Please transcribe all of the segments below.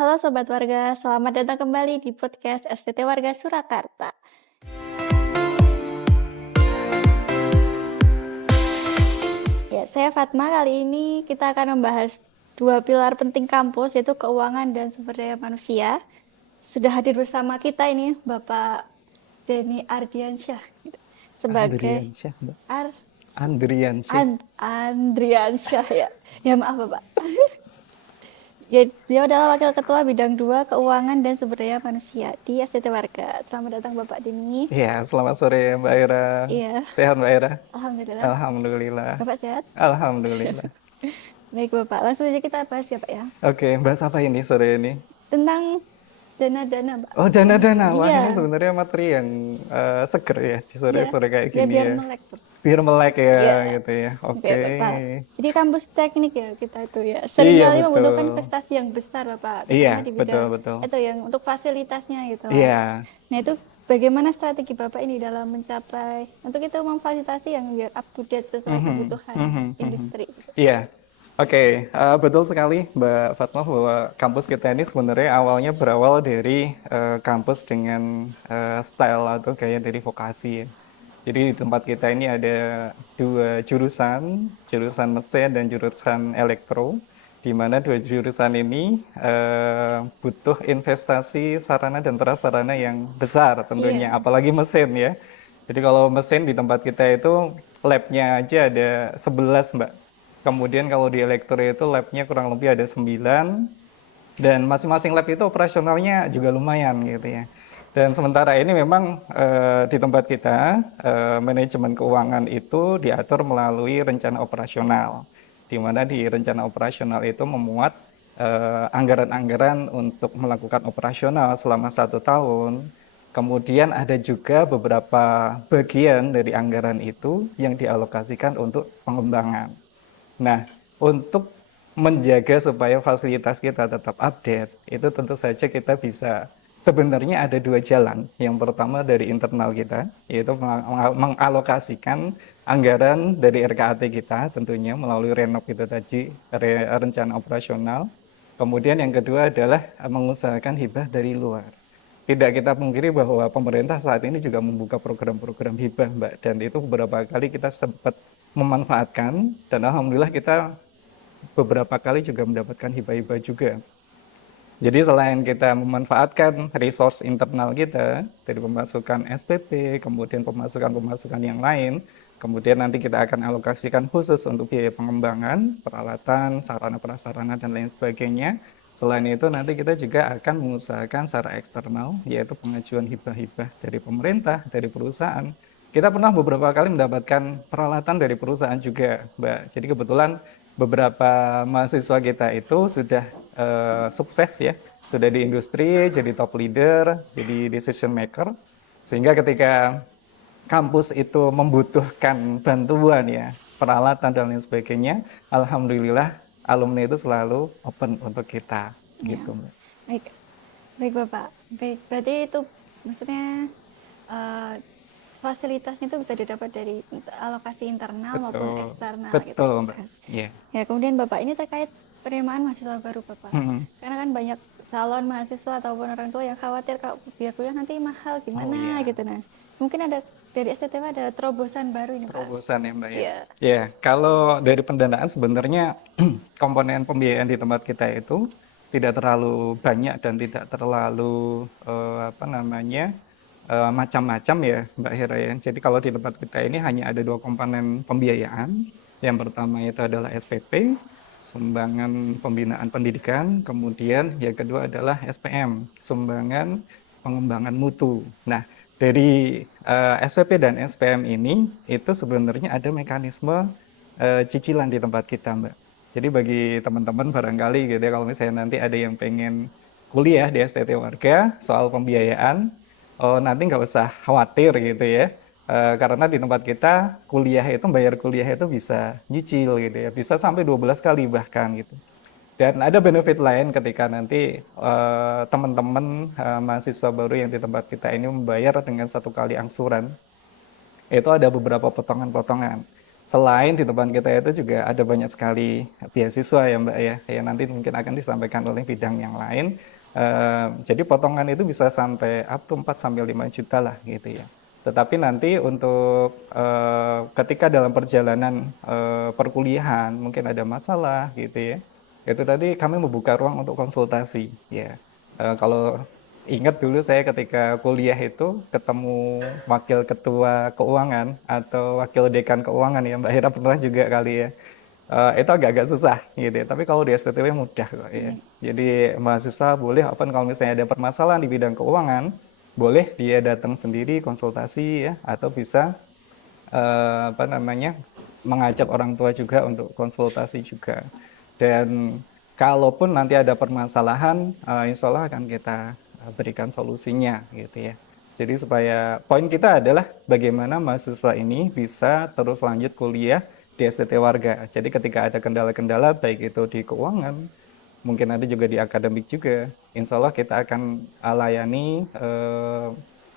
Halo Sobat Warga, selamat datang kembali di podcast STT Warga Surakarta. Ya, saya Fatma. Kali ini kita akan membahas dua pilar penting kampus, yaitu keuangan dan sumber daya manusia. Sudah hadir bersama kita ini Bapak Denny Ardiansyah sebagai Andriansyah, Mbak. Ar Andriansyah. Andriansyah ya. Ya maaf Bapak. Ya, beliau adalah Wakil Ketua Bidang 2 Keuangan dan Sumber Daya Manusia di STT Warga. Selamat datang Bapak Denny. Iya, selamat sore Mbak Ira. Iya, Sehat Mbak Ira? Alhamdulillah. Alhamdulillah. Bapak sehat? Alhamdulillah. Baik Bapak, langsung aja kita bahas ya Pak ya. Oke, bahas apa ini sore ini? Tentang dana-dana Pak. Oh, dana-dana. Wah, Iya, ini sebenarnya materi yang seger ya di iya. sore-sore kayak Ya gini biar ya. melek Pak. Biar melek ya Iya. gitu ya. Oke Oke. Bapak. Jadi kampus teknik ya kita itu ya. Iya, Seringkali membutuhkan betul. investasi yang besar Bapak, Iya, terutama di betul, bidang betul. itu yang untuk fasilitasnya gitu lah. Iya. Nah itu bagaimana strategi Bapak ini dalam mencapai untuk itu memfasilitasi yang biar up to date sesuai Mhm, kebutuhan mhm, mhm. industri. Iya, oke, betul sekali Mbak Fatma bahwa kampus kita ini sebenarnya awalnya berawal dari kampus dengan style atau gaya dari vokasi ya. Jadi di tempat kita ini ada dua jurusan, jurusan mesin dan jurusan elektro, di mana dua jurusan ini butuh investasi sarana dan prasarana yang besar tentunya, Iya, apalagi mesin ya. Jadi kalau mesin di tempat kita itu labnya aja ada 11 Mbak. Kemudian kalau di elektro itu labnya kurang lebih ada 9 dan masing-masing lab itu operasionalnya juga lumayan gitu ya. Dan sementara ini memang di tempat kita manajemen keuangan itu diatur melalui rencana operasional, di mana di rencana operasional itu memuat anggaran-anggaran untuk melakukan operasional selama 1 tahun. Kemudian ada juga beberapa bagian dari anggaran itu yang dialokasikan untuk pengembangan. Nah, untuk menjaga supaya fasilitas kita tetap update, itu tentu saja kita bisa, sebenarnya ada dua jalan. Yang pertama dari internal kita, yaitu mengalokasikan anggaran dari RKAT kita, tentunya melalui renov itu tadi, rencana operasional. Kemudian yang kedua adalah mengusahakan hibah dari luar. Tidak kita pungkiri bahwa pemerintah saat ini juga membuka program-program hibah, Mbak. Dan itu beberapa kali kita sempat memanfaatkan, dan alhamdulillah kita beberapa kali juga mendapatkan hibah-hibah juga. Jadi selain kita memanfaatkan resource internal kita dari pemasukan SPP, kemudian pemasukan-pemasukan yang lain, kemudian nanti kita akan alokasikan khusus untuk biaya pengembangan, peralatan, sarana prasarana dan lain sebagainya. Selain itu nanti kita juga akan mengusahakan secara eksternal, yaitu pengajuan hibah-hibah dari pemerintah, dari perusahaan. Kita pernah beberapa kali mendapatkan peralatan dari perusahaan juga, Mbak. Jadi kebetulan beberapa mahasiswa kita itu sudah sukses ya, sudah di industri, jadi top leader, jadi decision maker, sehingga ketika kampus itu membutuhkan bantuan ya, peralatan dan lain sebagainya, alhamdulillah alumni itu selalu open untuk kita, ya. gitu Mbak. Baik, baik Bapak. Baik, berarti itu maksudnya eh, fasilitasnya itu bisa didapat dari alokasi internal maupun Betul, eksternal gitu betul ya. Mbak. Iya. Ya, kemudian Bapak ini terkait penerimaan mahasiswa baru Bapak. Mm-mm. Karena kan banyak calon mahasiswa ataupun orang tua yang khawatir kalau biaya kuliah nanti mahal Oh gimana iya. gitu. Nah, mungkin ada dari STTW ada terobosan baru ini Pak. Terobosan ya Mbak ya. Iya. Ya, kalau dari pendanaan sebenarnya komponen pembiayaan di tempat kita itu tidak terlalu banyak dan tidak terlalu macam-macam ya Mbak Hera ya. Jadi kalau di tempat kita ini hanya ada dua komponen pembiayaan. Yang pertama itu adalah SPP, sumbangan pembinaan pendidikan, kemudian yang kedua adalah SPM, sumbangan pengembangan mutu. Nah, dari SPP dan SPM ini itu sebenarnya ada mekanisme cicilan di tempat kita, Mbak. Jadi bagi teman-teman barangkali gitu ya, kalau misalnya nanti ada yang pengen kuliah di STT Warga soal pembiayaan, oh nanti nggak usah khawatir gitu ya. Karena di tempat kita kuliah itu bayar kuliah itu bisa nyicil gitu ya, bisa sampai 12 kali bahkan gitu. Dan ada benefit lain ketika nanti teman-teman mahasiswa baru yang di tempat kita ini membayar dengan 1 kali angsuran, itu ada beberapa potongan-potongan. selain di tempat kita itu juga ada banyak sekali beasiswa ya Mbak ya, yang nanti mungkin akan disampaikan oleh bidang yang lain. Jadi potongan itu bisa sampai up to 4 sampai 5 juta lah gitu ya. Tetapi nanti untuk ketika dalam perjalanan perkuliahan mungkin ada masalah gitu ya. Itu tadi kami membuka ruang untuk konsultasi ya. Kalau ingat dulu saya ketika kuliah itu ketemu wakil ketua keuangan atau wakil dekan keuangan ya Mbak Hira pernah juga kali ya. Itu agak-agak susah gitu ya. Tapi kalau di STTW mudah kok ya. Jadi mahasiswa boleh open kalau misalnya ada permasalahan di bidang keuangan, boleh dia datang sendiri konsultasi ya, atau bisa apa namanya mengajak orang tua juga untuk konsultasi juga. Dan kalaupun nanti ada permasalahan, insya Allah akan kita berikan solusinya gitu ya. Jadi supaya poin kita adalah bagaimana mahasiswa ini bisa terus lanjut kuliah di STT Warga. Jadi ketika ada kendala-kendala baik itu di keuangan, mungkin ada juga di akademik juga, insya Allah kita akan layani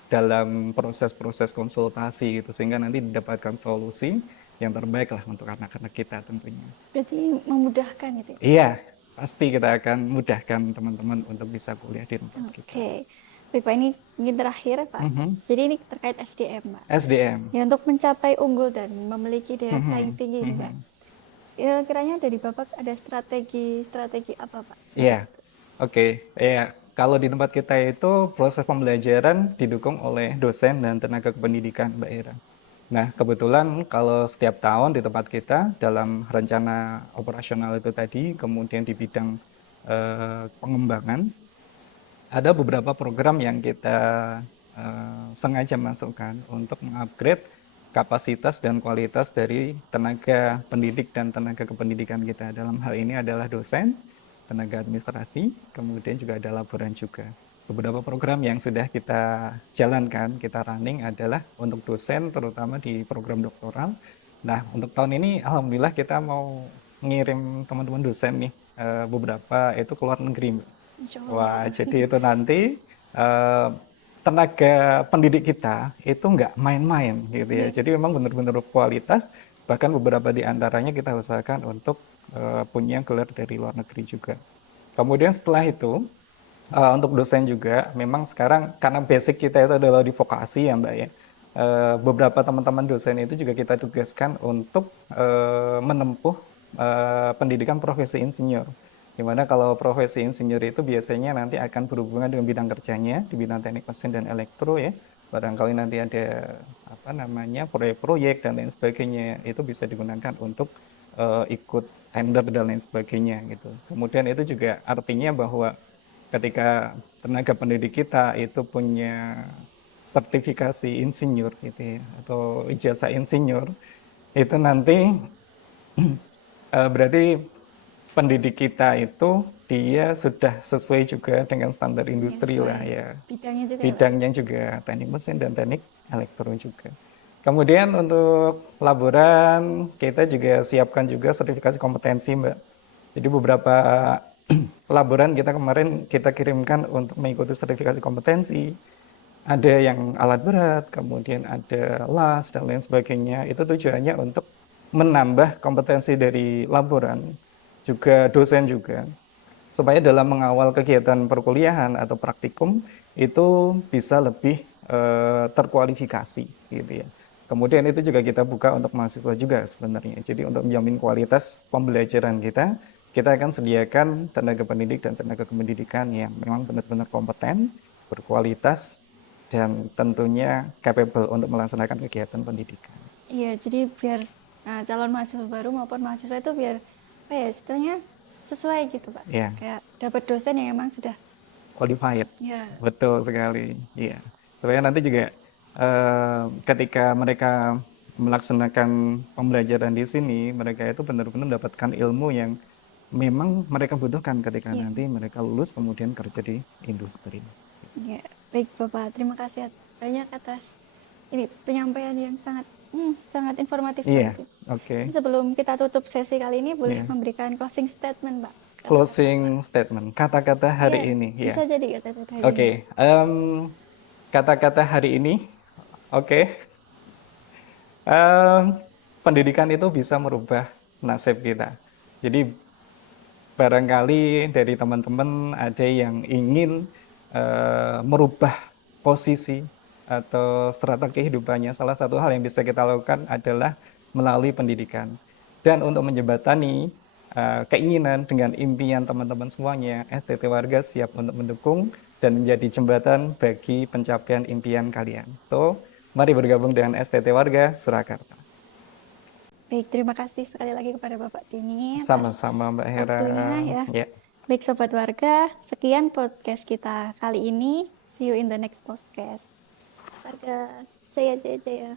dalam proses-proses konsultasi gitu, sehingga nanti didapatkan solusi yang terbaik lah untuk anak-anak kita tentunya. Berarti memudahkan gitu ya? Iya, pasti kita akan mudahkan teman-teman untuk bisa kuliah di tempat kita. Oke. Baik Pak, ini mungkin terakhir Pak. Jadi ini terkait SDM Pak. SDM. Ya, untuk mencapai unggul dan memiliki daya saing tinggi ini Pak. Ya, kiranya dari Bapak ada strategi apa Pak? Iya, oke. Ya, kalau di tempat kita itu proses pembelajaran didukung oleh dosen dan tenaga kependidikan, Mbak Ira. Nah, kebetulan kalau setiap tahun di tempat kita dalam rencana operasional itu tadi, kemudian di bidang pengembangan, ada beberapa program yang kita sengaja masukkan untuk mengupgrade kapasitas dan kualitas dari tenaga pendidik dan tenaga kependidikan kita. Dalam hal ini adalah dosen, tenaga administrasi, kemudian juga ada laboran juga. Beberapa program yang sudah kita jalankan, kita running adalah untuk dosen, terutama di program doktoral. Nah, untuk tahun ini alhamdulillah kita mau ngirim teman-teman dosen nih, beberapa itu ke luar negeri, Mbak. Wah, jadi itu nanti tenaga pendidik kita itu nggak main-main gitu ya. Jadi memang benar-benar kualitas, bahkan beberapa di antaranya kita usahakan untuk punya gelar dari luar negeri juga. Kemudian setelah itu, untuk dosen juga, memang sekarang karena basic kita itu adalah di vokasi ya Mbak ya, beberapa teman-teman dosen itu juga kita tugaskan untuk menempuh pendidikan profesi insinyur. Dimana kalau profesi insinyur itu biasanya nanti akan berhubungan dengan bidang kerjanya di bidang teknik mesin dan elektro ya. Barangkali nanti ada apa namanya proyek-proyek dan lain sebagainya, itu bisa digunakan untuk ikut tender dan lain sebagainya gitu. Kemudian itu juga artinya bahwa ketika tenaga pendidik kita itu punya sertifikasi insinyur gitu ya, atau ijazah insinyur, itu nanti berarti pendidik kita itu dia sudah sesuai juga dengan standar industri lah ya. Bidangnya juga. Bidangnya juga teknik mesin dan teknik elektro juga. Kemudian untuk laboran kita juga siapkan juga sertifikasi kompetensi Mbak. Jadi beberapa laboran kita kemarin kita kirimkan untuk mengikuti sertifikasi kompetensi. Ada yang alat berat, kemudian ada las dan lain sebagainya. Itu tujuannya untuk menambah kompetensi dari laboran, juga dosen juga, supaya dalam mengawal kegiatan perkuliahan atau praktikum itu bisa lebih terkualifikasi gitu ya. Kemudian itu juga kita buka untuk mahasiswa juga sebenarnya. Jadi untuk menjamin kualitas pembelajaran kita akan sediakan tenaga pendidik dan tenaga kependidikan yang memang benar-benar kompeten, berkualitas, dan tentunya capable untuk melaksanakan kegiatan pendidikan. Iya, jadi biar calon mahasiswa baru maupun mahasiswa itu biar apa ya istilahnya sesuai gitu Pak. Yeah. Kayak dapat dosen yang emang sudah qualified. Yeah. Betul sekali. Iya. Supaya nanti juga ketika mereka melaksanakan pembelajaran di sini, mereka itu benar-benar mendapatkan ilmu yang memang mereka butuhkan ketika nanti mereka lulus kemudian kerja di industri. Ya, baik Bapak, terima kasih banyak atas ini penyampaian yang sangat informatif. Iya, oke. Sebelum kita tutup sesi kali ini, boleh memberikan closing statement, Pak? Closing statement, kata-kata hari ini. Bisa jadi kata-kata hari ini. Oke, kata-kata hari ini, oke. pendidikan itu bisa merubah nasib kita. Jadi barangkali dari teman-teman ada yang ingin merubah posisi atau strata kehidupannya. Salah satu hal yang bisa kita lakukan adalah melalui pendidikan. Dan untuk menjembatani keinginan dengan impian teman-teman semuanya, STT Warga siap untuk mendukung dan menjadi jembatan bagi pencapaian impian kalian. So, mari bergabung dengan STT Warga Surakarta. Baik, terima kasih sekali lagi kepada Bapak Dini atas Sama-sama Mbak Hera. waktunya ya. Ya. Baik Sobat Warga, sekian podcast kita kali ini. See you in the next podcast. Warga, jaya jaya jaya.